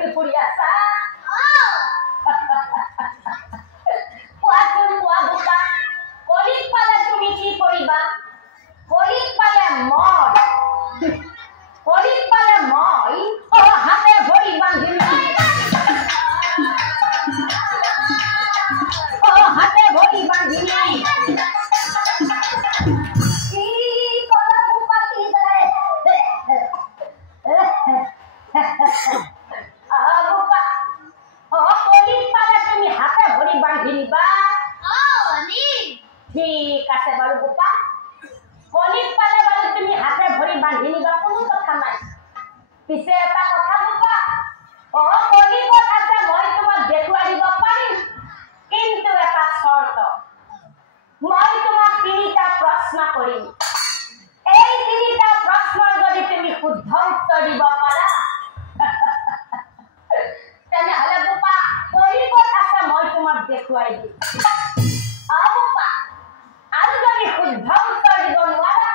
ঘূৰি ফুৰি আছা কোৱাচোন কোৱা বোকা কলিত পালে তুমি কি কৰিবা কলিত পালে মই হাতে ভৰি বান্ধি হাতে ভৰি বান্ধি তুমি হাতে ভৰি বান্ধি নিবা ঠিক আছে বাৰু বোপা কলিত পালে বাৰু তুমি হাতে ভৰি বান্ধি নিবা কোনো কথা নাই পিছে এটা কথা বোপা কলিত আছে মই তোমাক দেখুৱাই দিব পাৰিম কিন্তু এটা চৰ্ত মই তোমাক 3টা প্ৰশ্ন কৰিম এই 3টা প্ৰশ্নৰ যদি তুমি শুদ্ধ উত্তৰ দিব পাৰা তেনেহলে বোপা কলিত আছে মই তোমাক দেখুৱাই দিম আৰু যদি শুদ্ধ উত্তৰ দিব নোৱাৰা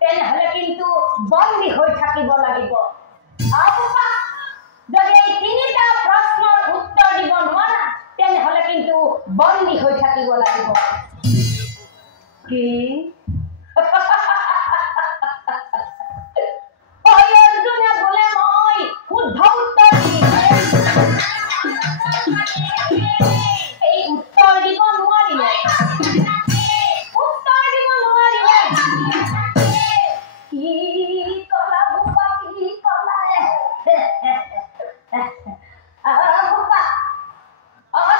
তেনেহলে কিন্তু বন্দী হৈ থাকিব লাগিব যদি এই 3টা প্ৰশ্নৰ উত্তৰ দিব নোৱাৰা তেনেহলে কিন্তু বন্দী হৈ থাকিব লাগিব কি অৰ্জুনে বোলে মই শুদ্ধ উত্তৰ দিম এই উত্তৰ দিব নোৱাৰিলে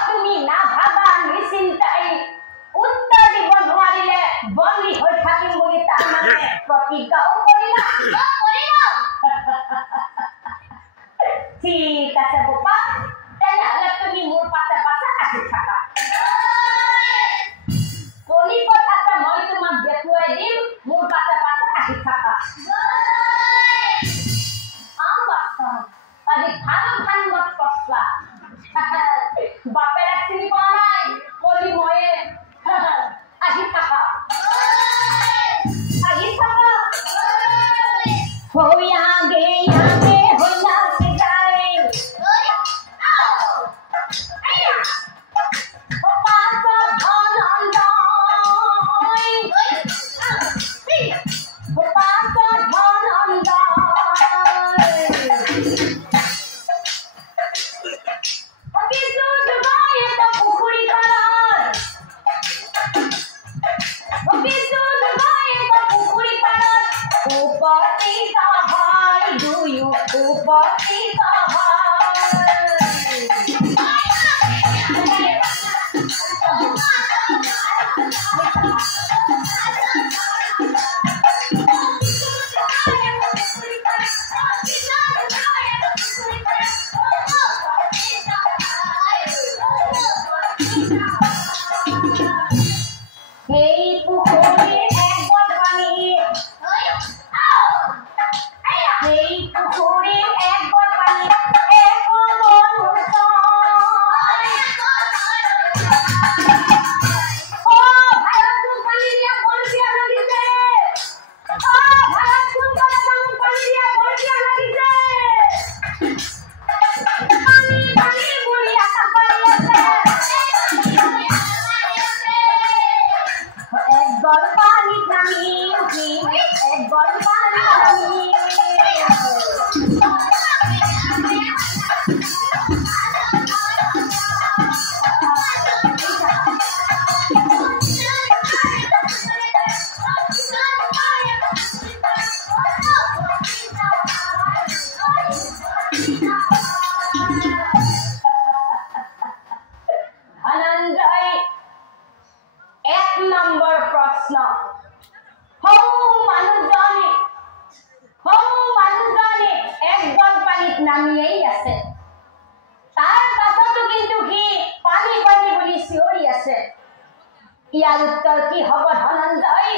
তুমি না ভাবা নিশ্চিন্তাই উত্তৰ দিব নোৱাৰিলে বন্দী হৈ থাকিম বুলি তাৰ মানে প্ৰতিজ্ঞাও কৰিলা ঠিক আছে বোপা তেনেহলে তুমি মোৰ পাছে পাছে আহি থাকা কলিকত আছে মই তোমাক দেখুৱাই দিম মোৰ পাছে পাছে আহি থাকা আজি ভাল মত কচলা বাপেৰে চিনি পোৱা নাই কলি ময়ে আহি থাকা হৈ আগে হৈ নাচি যায় ইয়াৰ উত্তৰ কি হ'ব ধনঞ্জয়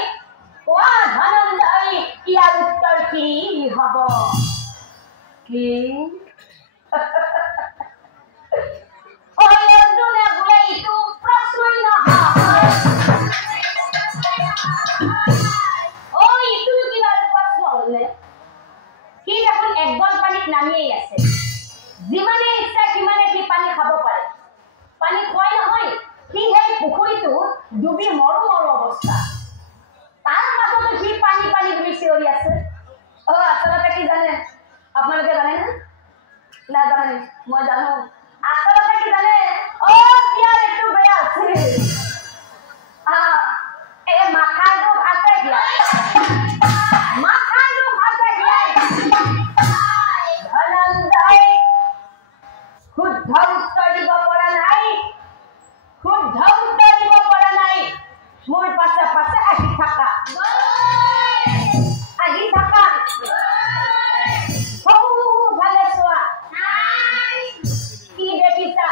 কোৱা ধনঞ্জয় ইয়াৰ উত্তৰ কি হ'ব কি অৰ্জুনে বোলে এইটো প্ৰশ্নই নহয় এইটো কিবা প্ৰশ্ন হ'লে কি দেখোন একগল পানীত নামিয়েই আছে যিমানে ইচ্ছা সিমানে কি পানী খাব পাৰে পানী খোৱাই নহয় সি সেই পুখুৰীটো ডুবি মৰো মৰো অৱস্থা তাৰ মাজতো সি পানী পানী বুলি চিঞৰি আছে আচলতে কি জানে আপোনালোকে জানে না নাজানে মই জানো আচলতে কি জানে ইয়াৰ একটু বেয়া আছে এই মাথাৰ দুখ আছে মাথাৰ দুখ আছে ধনঞ্জয় শুদ্ধ উত্তৰ দিব পৰা নাই শুদ্ধ উত্তৰ দিব পৰা নাই মোৰ পাছে পাছে আহি থাকা ভালে চোৱা কি দেখিছা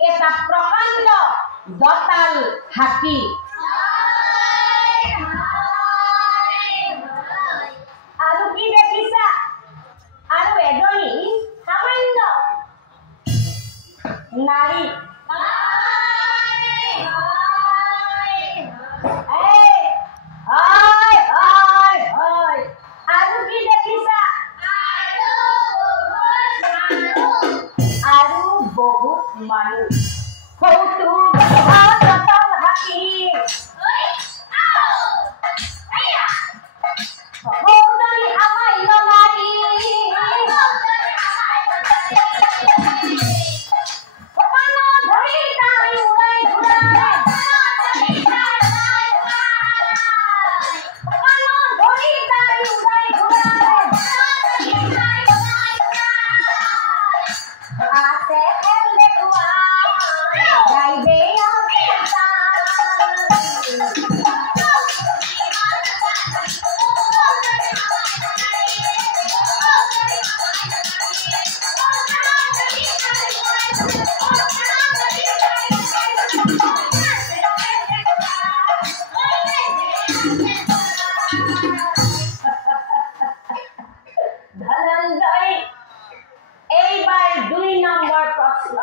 এটা প্ৰকাণ্ড দঁতাল হাতী আৰু কি দেখিছা আৰু এজনী সামান্য নাৰী আৰু কি দেখিছা আৰু বহুত মানুহ সৌটো দঁতাল হাতী সৌজনী সামান্য নাৰী ধৰি তাই উৰাই ঘূৰাই ধনঞ্জয় এইবাৰ ২ নম্বৰ প্ৰশ্ন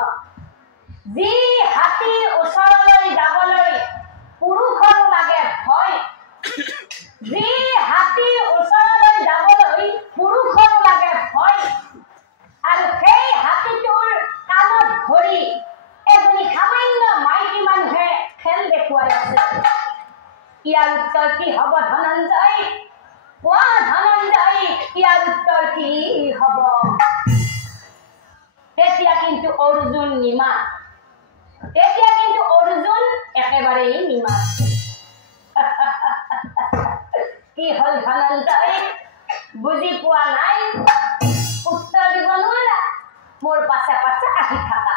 যি হাতীৰ ওচৰলৈ যাবলৈ পুৰুষৰ লাগে ভয় যি হাতীৰ ওচৰলৈ যাবলৈ পুৰুষৰ লাগে ভয় আৰু সেই হাতীটোৰ কাণত ধৰি এজনী সামান্য মাইকী মানুহে খেল দেখুৱাই আছে ইয়াৰ উত্তৰ কি হ'ব ধনঞ্জয় কোৱা ধনঞ্জয় ইয়াৰ উত্তৰ কি হ'ব তেতিয়া কিন্তু অৰ্জুন নিমাত একেবাৰেই নিমাত কি হ'ল ধনঞ্জয় বুজি পোৱা নাই উত্তৰ দিব নোৱাৰা মোৰ পাছে পাছে আহি থাকা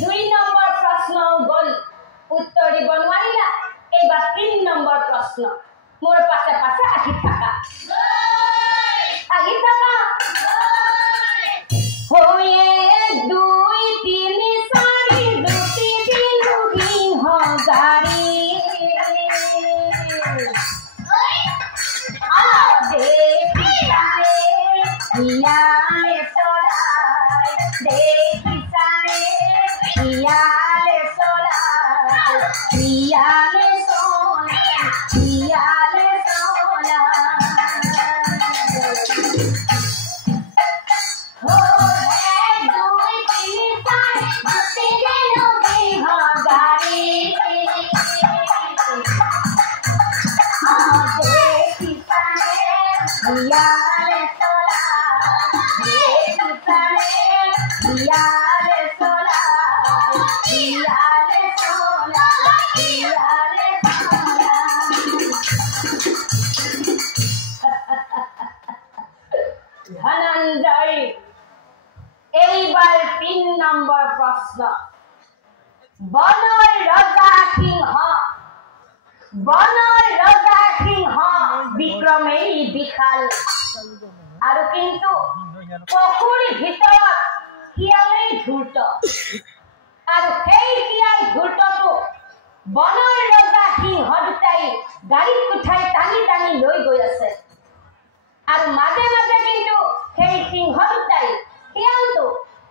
২ নম্বৰ প্ৰশ্ন গ'ল উত্তৰ দিব নোৱাৰিলা এইবাৰ ৩ নম্বৰ প্ৰশ্ন মোৰ পাছে পাছে আহি থাকা হৈয়ে ২ ৩ ৪ দুটি দিলো সিংহ গাড়ী ইয়ালে চলাই দেখিছানে ইয়ালে চলাই ইয়ালে ধনঞ্জয় এইবাৰ ৩ নম্বৰ প্ৰশ্ন বনৰ ৰজা সিংহ বিক্ৰমেই বিশাল আৰু কিন্তু পুখুৰীৰ ভিতৰত শিয়ালেই ধূৰ্ত আৰু সেই শিয়াল ধূৰ্তটো বনৰ ৰজা সিংহ দুটাই গাড়ীত উঠাই টানি টানি লৈ গৈ আছে আৰু মাজে মাজে কিন্তু সেই সিংহ দুটাই শিয়ালটো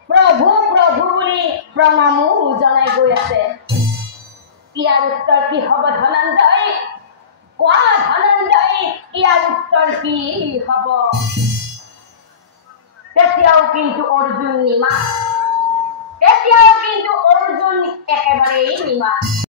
প্ৰভু প্ৰভু বুলি প্ৰণামো জনাই গৈ আছে ইয়াৰ উত্তৰ কি হ'ব ধনঞ্জয় কোৱা ধনঞ্জয় ইয়াৰ উত্তৰ কি হ'ব তেতিয়াও কিন্তু অৰ্জুন নিমাত তেতিয়াও কিন্তু অৰ্জুন একেবাৰেই নিমাত